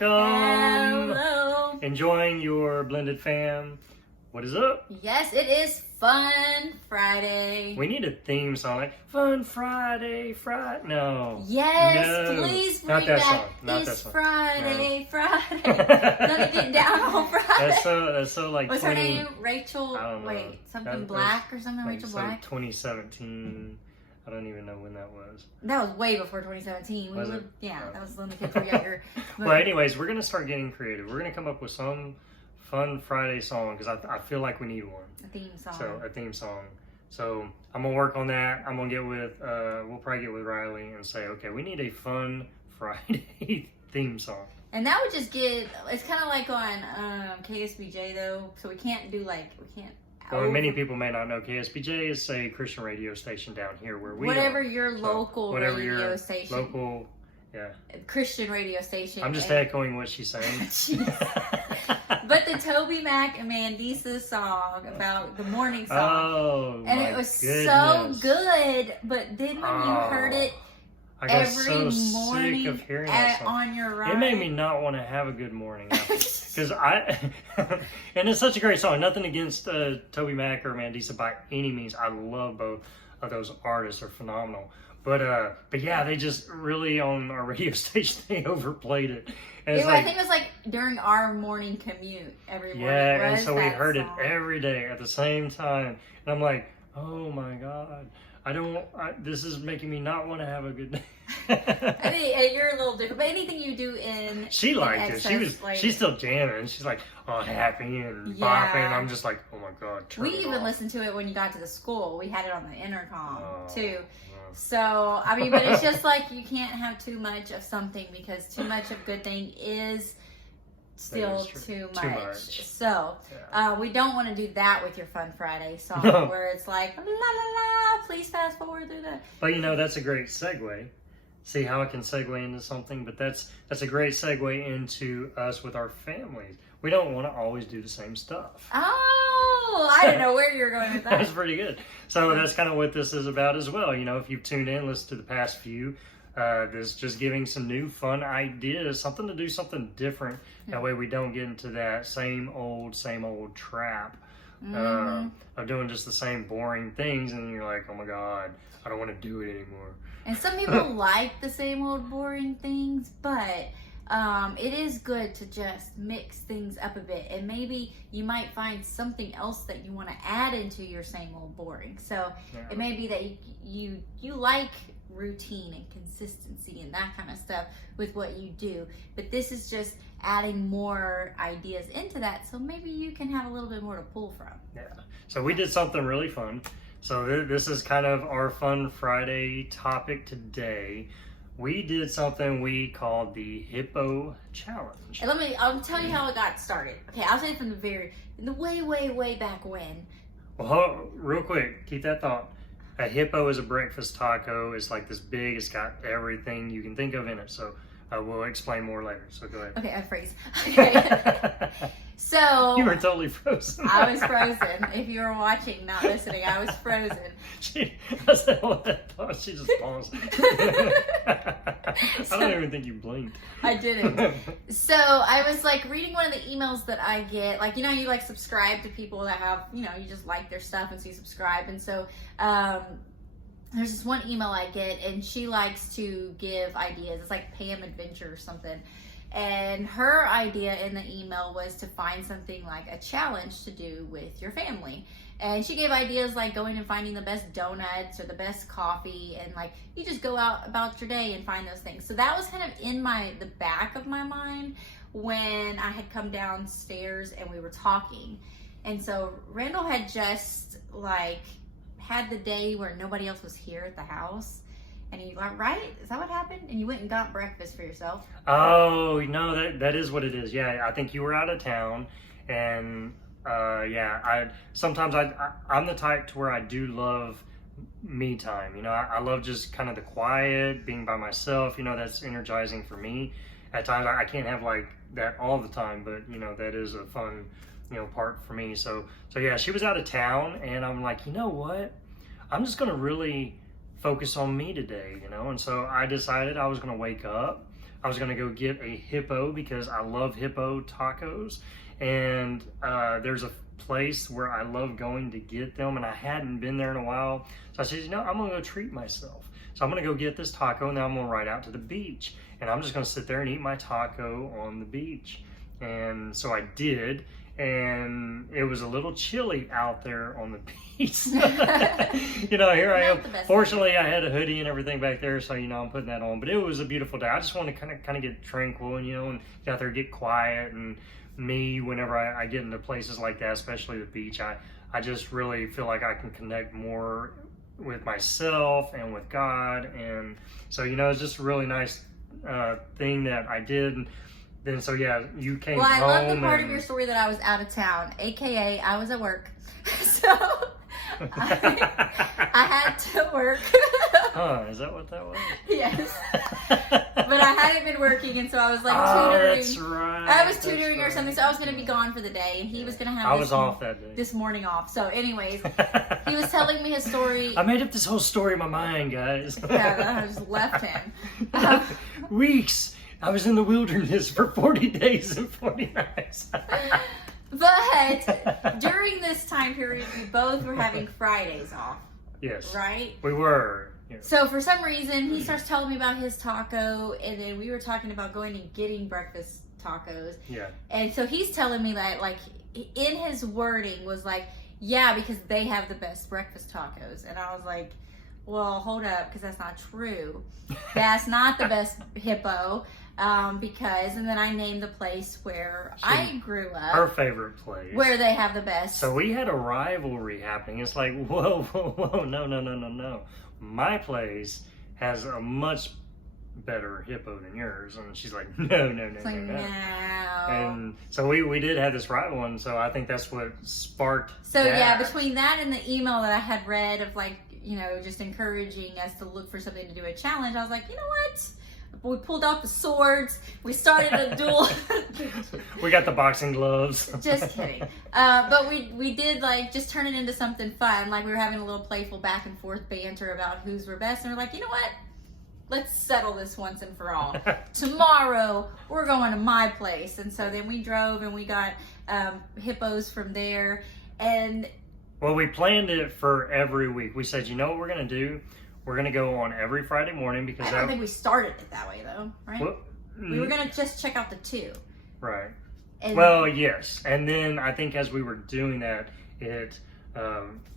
Welcome. Hello. Enjoying your blended fam. What is up? Yes, it is Fun Friday. We need a theme song like Fun Friday, Friday. No. Yes, No. please Not bring that back song. Not that this song. Friday, Friday. Let me get down on Friday. That's so like What's 20, her name? Rachel. I don't know. Wait, something That- Black or something? like, Rachel so Black. 2017. I don't even know when that was. That was way before 2017. Was it? Yeah, Oh. that was when the kids were younger. But Well, anyways, we're gonna start getting creative. We're gonna come up with some Fun Friday song because I feel like we need one. a theme song. So a theme song. So I'm gonna work on that. I'm gonna get with we'll probably get with Riley and say, okay, we need a Fun Friday theme song. And that would just get. It's kind of like on KSBJ though, so we can't do like we can't. Well, many people may not know KSBJ is a Christian radio station down here where we Whatever are. your So, local whatever radio your station. local, yeah. Christian radio station. I'm just and- echoing what she's saying. But the Toby Mac and Mandisa song about the morning song. Oh, and my it was goodness. so good. But then when you heard it I got every so morning sick of hearing that song. on your ride. It made me not want to have a good morning because and it's such a great song. Nothing against Toby Mac or Mandisa by any means. I love both of those artists; they're phenomenal. But yeah, they just really on our radio station they overplayed it. And it's I think it was like during our morning commute every morning. yeah, and was so we that heard song. it every day at the same time, and I'm like, oh my god. This is making me not want to have a good day. I mean, you're a little different, but anything you do in She liked it. excess, She's still jamming. She's like all happy and Yeah. bopping. I'm just like, oh my god. Turn We it even off. listened to it when you got to the school. We had it on the intercom Oh, too. oh. So I mean, but it's just like you can't have too much of something because too much of good thing is still That is true. too Too much. much. So Yeah. we don't want to do that with your Fun Friday song No. where it's like la la la. Please fast forward through that. But you know, that's a great segue. See how it can segue into something, but that's a great segue into us with our families. We don't want to always do the same stuff. Oh, I didn't know where you were going with that. That's pretty good. So that's kind of what this is about as well. You know, if you've tuned in, listen to the past few, this just giving some new fun ideas, something to do something different. That way we don't get into that same old trap of doing just the same boring things. And you're like, oh my God, I don't want to do it anymore. And some people like the same old boring things, but it is good to just mix things up a bit. And maybe you might find something else that you want to add into your same old boring. So it may be that you like routine and consistency and that kind of stuff with what you do. But this is just adding more ideas into that. So maybe you can have a little bit more to pull from. Yeah. So we did something really fun. So this is kind of our Fun Friday topic today. We did something we called the Hippo Challenge. And I'll tell you how it got started. Okay, I'll tell you from the way back when. Well, real quick, keep that thought. A hippo is a breakfast taco. It's like this big. It's got everything you can think of in it. So we'll explain more later. So go ahead. Okay, I freeze. Okay. So You were totally frozen. I was frozen. If you were watching, not listening, I was frozen. I said what I thought. She just paused. I don't even think you blinked. I didn't. So I was like reading one of the emails that I get. Like, you know, you like subscribe to people that have, you know, you just like their stuff and so you subscribe. And so there's this one email I get and she likes to give ideas. It's like Pam Adventure or something. And her idea in the email was to find something like a challenge to do with your family. And she gave ideas like going and finding the best donuts or the best coffee, and like you just go out about your day and find those things. So that was kind of in the back of my mind when I had come downstairs and we were talking. And so Randall had just like had the day where nobody else was here at the house. And you like, right? Is that what happened? And you went and got breakfast for yourself. Oh, no, that is what it is. Yeah, I think you were out of town, and sometimes I'm the type to where I do love me time. You know, I love just kind of the quiet, being by myself. You know, that's energizing for me. At times, I can't have like that all the time, but you know, that is a fun, you know, part for me. So yeah, she was out of town, and I'm like, you know what? I'm just gonna really focus on me today, you know. And so I decided I was gonna wake up, I was going to go get a Hippo because I love Hippo tacos. And there's a place where I love going to get them, and I hadn't been there in a while. So I said, I'm going to go treat myself. So I'm going to go get this taco, and then I'm going to ride out to the beach. And I'm just going to sit there and eat my taco on the beach. And so I did. And it was a little chilly out there on the beach. Here I am. Fortunately, I had a hoodie and everything back there, so I'm putting that on. But it was a beautiful day. I just want to kind of get tranquil and get out there, get quiet. And me, whenever I get into places like that, especially the beach, I just really feel like I can connect more with myself and with God. And so it's just a really nice thing that I did. Then you came home. Well, I love the part of your story that I was out of town, aka I was at work, so I had to work. Is that what that was? Yes, but I hadn't been working, and so I was like tutoring. That's right. I was tutoring or something, so I was going to be gone for the day, and he was going to have off that day. This morning off. So, anyways, he was telling me his story. I made up this whole story in my mind, guys. Yeah, I just left him. Weeks. I was in the wilderness for 40 days and 40 nights. But during this time period, we both were having Fridays off. Yes. Right? We were. Yeah. So for some reason, he starts telling me about his taco, and then we were talking about going and getting breakfast tacos. Yeah. And so he's telling me that, like, in his wording was like, yeah, because they have the best breakfast tacos. And I was like, well, hold up, because that's not true. That's not the best Hippo. And then I named the place where I grew up. Her favorite place. Where they have the best. So we had a rivalry happening. It's like, whoa, no. My place has a much better Hippo than yours. And she's like, no. And so we did have this rival, and so I think that's what sparked So that. yeah, between that and the email that I had read of just encouraging us to look for something to do a challenge, I was like, you know what? We pulled out the swords. We started a duel. We got the boxing gloves. Just kidding. But we did just turn it into something fun. Like we were having a little playful back and forth banter about whose were best. And we're like, you know what? Let's settle this once and for all. Tomorrow, we're going to my place. And so then we drove and we got Hippos from there. And well, we planned it for every week. We said, you know what we're going to do? We're going to go on every Friday morning because I don't think we started it that way, though, right? Well, we were going to just check out the two. Right. And well, yes. And then I think as we were doing that, it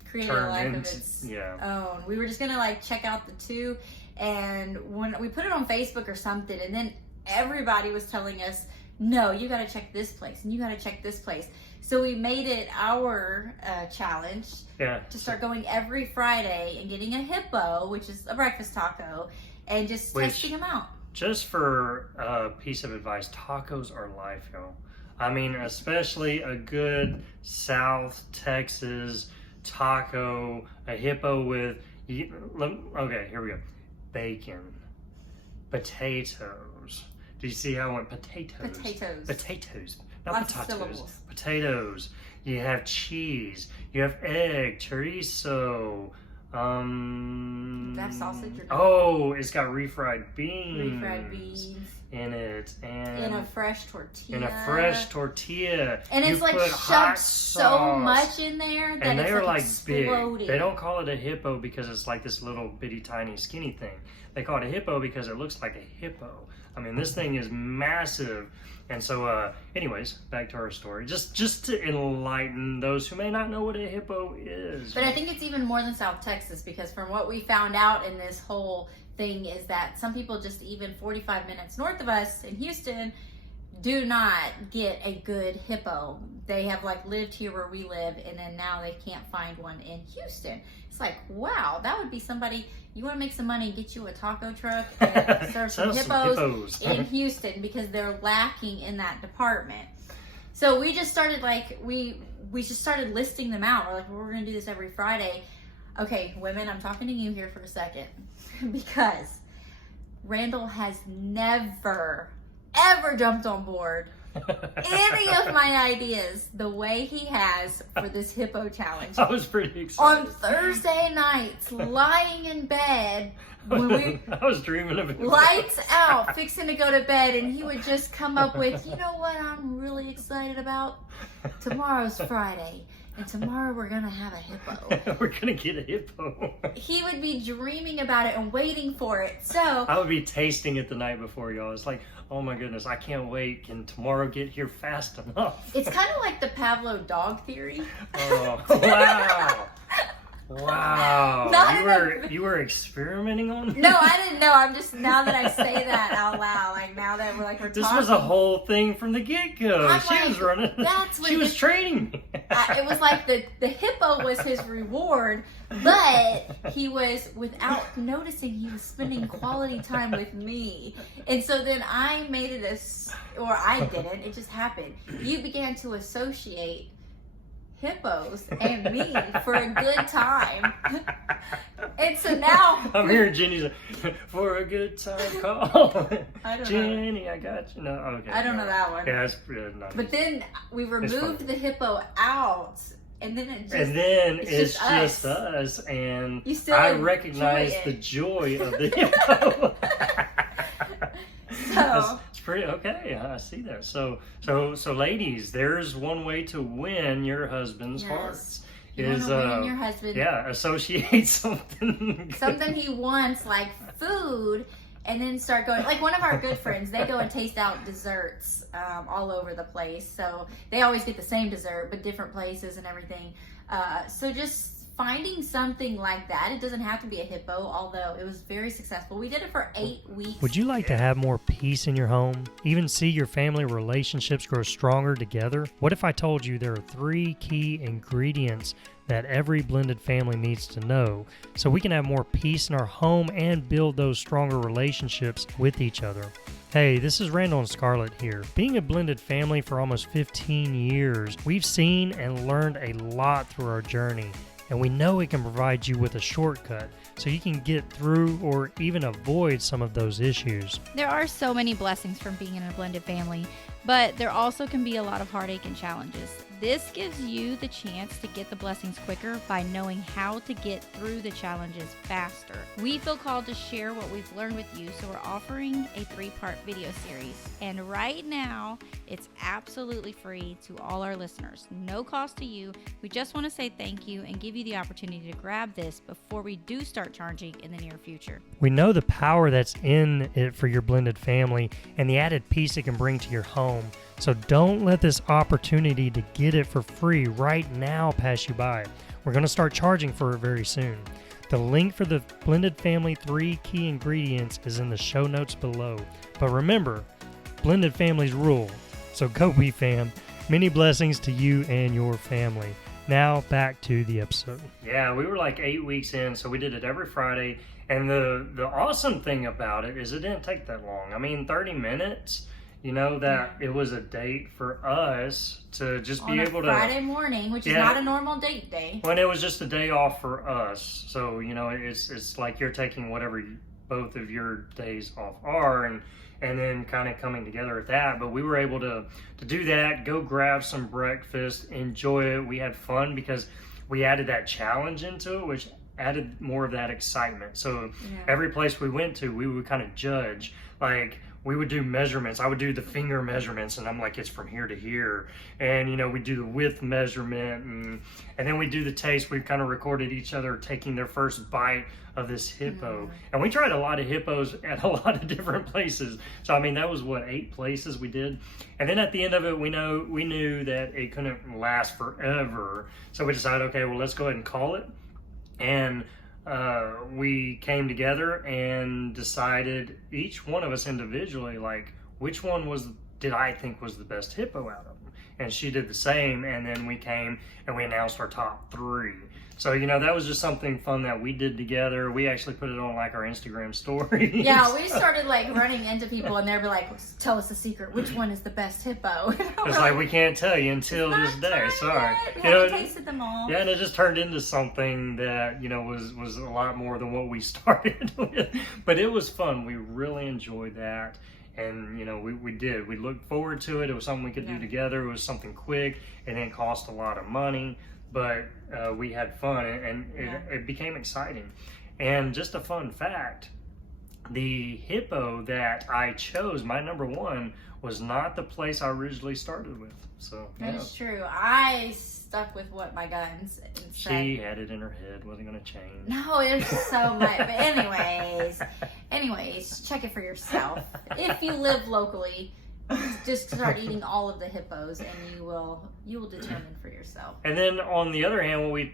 created a life of its own. We were just going to check out the two. And when we put it on Facebook or something, and then everybody was telling us, no, you got to check this place and you got to check this place. So we made it our challenge to start going every Friday and getting a Hippo, which is a breakfast taco, and just testing them out. Just for a piece of advice, tacos are life, y'all. I mean, especially a good South Texas taco, a Hippo with, okay, here we go. Bacon, potatoes. Do you see how I went? Potatoes. Not Lots potatoes. of syllables. Potatoes. You have cheese. You have egg, chorizo. That sausage. It's got refried beans. In it, and in a fresh tortilla. And it's shoved so much in there that they are exploding. Big. They don't call it a Hippo because it's like this little bitty tiny skinny thing. They call it a Hippo because it looks like a hippo. I mean, this thing is massive. And so, anyways, back to our story. Just to enlighten those who may not know what a Hippo is. But I think it's even more than South Texas, because from what we found out in this whole thing is that some people just even 45 minutes north of us in Houston do not get a good Hippo. They have lived here where we live, and then now they can't find one in Houston. It's like, wow, that would be somebody. You want to make some money, get you a taco truck and serve some hippos in Houston, because they're lacking in that department. So we just started we just started listing them out. We're like, well, we're going to do this every Friday. Okay, women, I'm talking to you here for a second, because Randall has never, ever jumped on board any of my ideas the way he has for this Hippo challenge. I was pretty excited. On Thursday nights, lying in bed, when we I was dreaming of it. lights out, fixing to go to bed, and he would just come up with, you know what I'm really excited about? Tomorrow's Friday, and tomorrow we're gonna have a hippo. We're gonna get a hippo. He would be dreaming about it and waiting for it. So I would be tasting it the night before, y'all. It's like, oh my goodness, I can't wait. Can tomorrow get here fast enough? it's kind of like the Pavlov dog theory. Oh, wow. Wow. Not You were experimenting on it? No, I didn't know. I'm just, now that I say that out loud, like now that we're This talking. was a whole thing from the get-go. I'm She like, was running. that's what She was this- training me. It was like the hippo was his reward, but he was, without noticing, he was spending quality time with me. And so then I made it or I didn't, it just happened. You began to associate hippos and me for a good time. And so now I'm hearing Jenny's for a good time call. I don't know. Jenny, I got you. No, okay. I don't know that one. Yeah, it's not. But then we removed funny. the hippo out, and then it just And then it's just us, and You still I enjoy recognize it. the joy of the hippo. so It's pretty okay. I see that. So, ladies, there's one way to win your husband's Yes. hearts. you want to win your husband Associate something. something he wants, like food, and then start going. Like one of our good friends, they go and taste out desserts all over the place. So they always get the same dessert, but different places and everything. So just finding something like that. It doesn't have to be a hippo, although it was very successful. We did it for 8 weeks. Would you like to have more peace in your home? Even see your family relationships grow stronger together? What if I told you there are 3 key ingredients that every blended family needs to know so we can have more peace in our home and build those stronger relationships with each other? Hey, this is Randall and Scarlett here. Being a blended family for almost 15 years, we've seen and learned a lot through our journey. And we know it can provide you with a shortcut so you can get through or even avoid some of those issues. There are so many blessings from being in a blended family, but there also can be a lot of heartache and challenges. This gives you the chance to get the blessings quicker by knowing how to get through the challenges faster. We feel called to share what we've learned with you, so we're offering a 3-part video series. And right now, it's absolutely free to all our listeners. No cost to you. We just want to say thank you and give you the opportunity to grab this before we do start charging in the near future. We know the power that's in it for your blended family and the added peace it can bring to your home. So don't let this opportunity to get it for free right now pass you by. We're going to start charging for it very soon. The link for the blended family 3 key ingredients is in the show notes below. But remember, blended families rule. So go be fam. Many blessings to you and your family. Now back to the episode. Yeah, we were like 8 weeks in, so we did it every Friday. And the awesome thing about it is it didn't take that long. I mean, 30 minutes. You know, that it was a date for us to just be able to... On a Friday morning, which is not a normal date day. When it was just a day off for us. So, you know, it's like you're taking whatever both of your days off are and then kind of coming together at that. But we were able to do that, go grab some breakfast, enjoy it. We had fun because we added that challenge into it, which added more of that excitement. So every place we went to, we would kind of judge, like... We would do measurements. I would do the finger measurements, and I'm like, it's from here to here. And, you know, we do the width measurement, and then we do the taste. We kind of recorded each other taking their first bite of this hippo. And we tried a lot of hippos at a lot of different places. So, I mean, that was, 8 places we did. And then at the end of it, we knew that it couldn't last forever. So we decided, okay, well, let's go ahead and call it. And we came together and decided, each one of us individually, like, which one did I think was the best hippo out of them? And she did the same, and then we came and we announced our top 3. So, you know, that was just something fun that we did together. We actually put it on, like, our Instagram stories. Yeah, we started, like, running into people, and they'd be like, tell us the secret. Which one is the best hippo? It's like, we can't tell you until this day. Sorry. We haven't tasted them all. Yeah, and it just turned into something that, you know, was a lot more than what we started with. But it was fun. We really enjoyed that. And, you know, we did. We looked forward to it. It was something we could do together. It was something quick. It didn't cost a lot of money. But we had fun, and it became exciting. And just a fun fact, the Hippo that I chose, my number one, was not the place I originally started with. So That is true. I stuck with what my guns said. She had it in her head, wasn't going to change. No, it's so much. But anyways, check it for yourself. If you live locally, just start eating all of the hippos, and you will determine for yourself. And then on the other hand, what we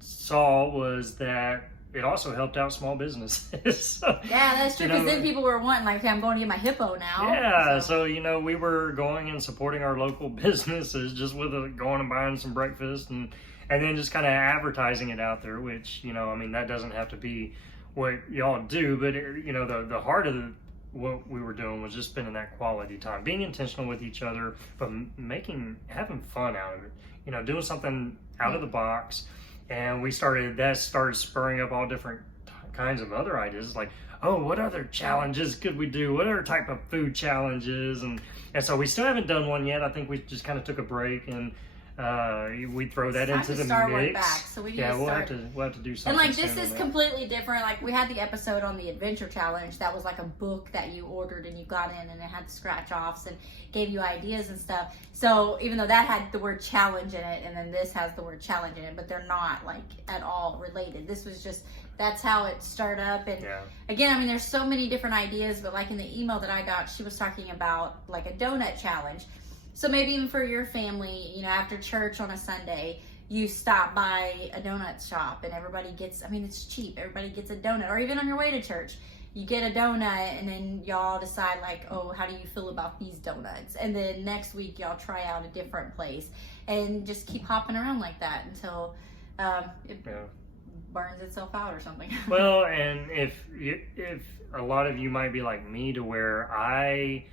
saw was that it also helped out small businesses. So, yeah, that's true, because then people were wanting, like, okay, I'm going to get my hippo now. Yeah, so we were going and supporting our local businesses just with going and buying some breakfast and then just kind of advertising it out there, which, that doesn't have to be what y'all do, but, the heart of what we were doing was just spending that quality time, being intentional with each other, but having fun out of it, doing something out of the box. And that started spurring up all different kinds of other ideas, like, oh, what other challenges could we do? What other type of food challenges? And so we still haven't done one yet. I think we just kind of took a break, and we throw that into the mix. Back, so we'll have to do something. And this is completely different. Like, we had the episode on the adventure challenge that was like a book that you ordered and you got in, and it had scratch offs and gave you ideas and stuff. So even though that had the word challenge in it, and then this has the word challenge in it, but they're not like at all related. This was just, that's how it started up. And again, there's so many different ideas, but like in the email that I got, she was talking about like a donut challenge. So maybe even for your family, after church on a Sunday, you stop by a donut shop and everybody gets, it's cheap. Everybody gets a donut. Or even on your way to church, you get a donut, and then y'all decide like, oh, how do you feel about these donuts? And then next week y'all try out a different place and just keep hopping around like that until it burns itself out or something. Well, and if a lot of you might be like me, to where I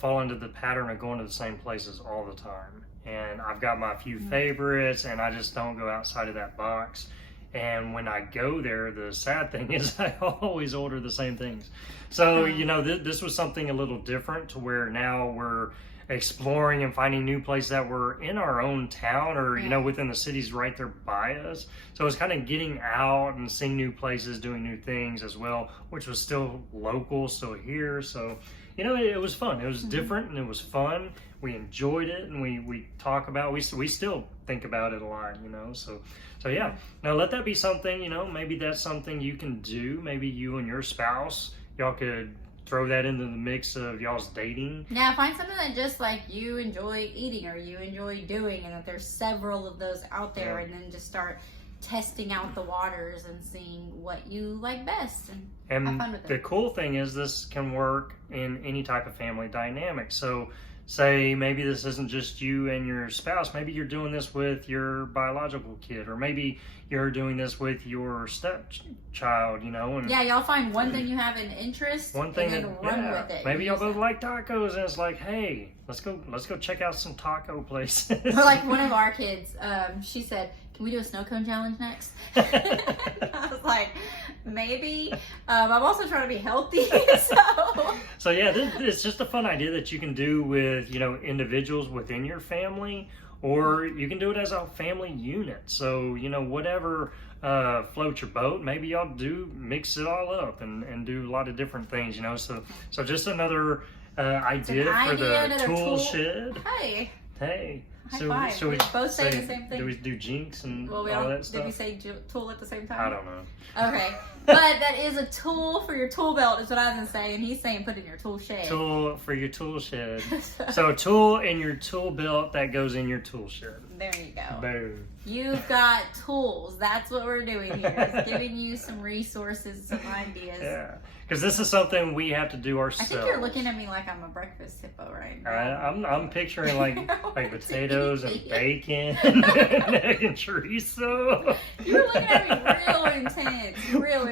fall into the pattern of going to the same places all the time, and I've got my few favorites, and I just don't go outside of that box. And when I go there, the sad thing is I always order the same things. So this was something a little different, to where now we're exploring and finding new places that were in our own town, or within the cities right there by us. So it's kind of getting out and seeing new places, doing new things as well, which was still local, still here. So it was fun. It was different, and it was fun. We enjoyed it, and we talk about, we still think about it a lot, So yeah, now let that be something, maybe that's something you can do. Maybe you and your spouse, y'all could throw that into the mix of y'all's dating. Yeah, find something that just like you enjoy eating or you enjoy doing, and that there's several of those out there, and then just start testing out the waters and seeing what you like best, and have fun with it. The cool thing is this can work in any type of family dynamic. So say maybe this isn't just you and your spouse, maybe you're doing this with your biological kid, or maybe you're doing this with your stepchild, and y'all find one thing you have an interest, one thing, and then run with it. Maybe y'all both like tacos, and it's like, hey, let's go check out some taco places. Or like one of our kids, she said, can we do a snow cone challenge next? I was like, maybe. I'm also trying to be healthy, So yeah, it's just a fun idea that you can do with, individuals within your family, or you can do it as a family unit. So, whatever floats your boat, maybe y'all do mix it all up and do a lot of different things, So just another idea for the tool shed. Hey. High five. We both say the same thing. Do we do jinx and all that stuff? Did we say tool at the same time? I don't know. Okay. But that is a tool for your tool belt is what I was going to say. And he's saying put in your tool shed. Tool for your tool shed. So a tool in your tool belt that goes in your tool shed. There you go. Boom. You've got tools. That's what we're doing here. Is giving you some resources, some ideas. Yeah. Because this is something we have to do ourselves. I think you're looking at me like I'm a breakfast hippo right now. I'm picturing like potatoes and bacon and egg and chorizo. You're looking at me real intense.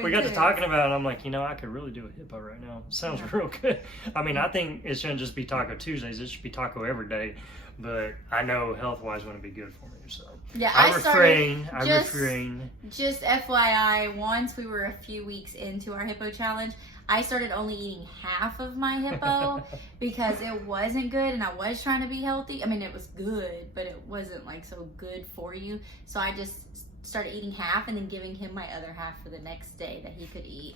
We got to talking about it. I'm like, I could really do a hippo right now. Sounds real good. I think it shouldn't just be Taco Tuesdays. It should be taco every day. But I know health-wise wouldn't be good for me. So yeah, I refrain. Just FYI, once we were a few weeks into our hippo challenge, I started only eating half of my hippo because it wasn't good, and I was trying to be healthy. It was good, but it wasn't like so good for you. So I just started eating half and then giving him my other half for the next day that he could eat.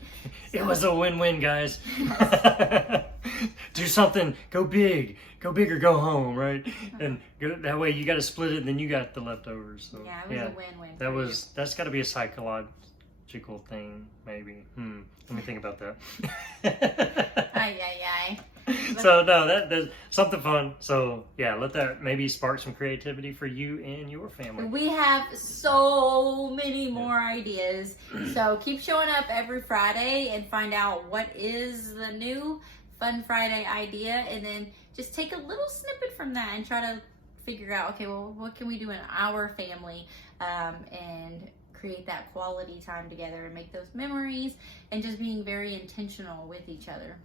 It was a win-win, guys. Do something, go big or go home, right? And that way you got to split it and then you got the leftovers. So, yeah, it was a win-win. That's got to be a psychological thing, maybe. Let me think about that. Ay. So no, that's something fun. So yeah, let that maybe spark some creativity for you and your family. We have so many more ideas. So keep showing up every Friday and find out what is the new Fun Friday idea, and then just take a little snippet from that and try to figure out, okay, well, what can we do in our family, and create that quality time together and make those memories, and just being very intentional with each other.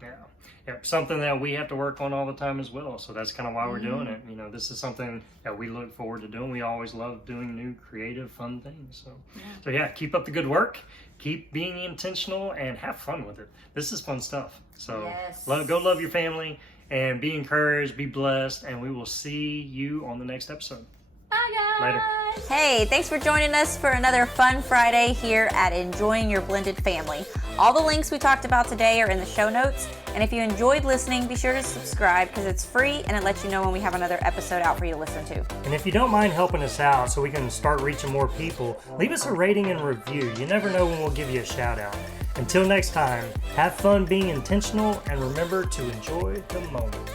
Yeah, something that we have to work on all the time as well. So that's kind of why we're doing it. You know, this is something that we look forward to doing. We always love doing new, creative, fun things. So yeah, keep up the good work. Keep being intentional and have fun with it. This is fun stuff. So go love your family and be encouraged, be blessed, and we will see you on the next episode. Bye, guys. Later. Hey, thanks for joining us for another Fun Friday here at Enjoying Your Blended Family. All the links we talked about today are in the show notes. And if you enjoyed listening, be sure to subscribe because it's free and it lets you know when we have another episode out for you to listen to. And if you don't mind helping us out so we can start reaching more people, leave us a rating and review. You never know when we'll give you a shout out. Until next time, have fun being intentional and remember to enjoy the moment.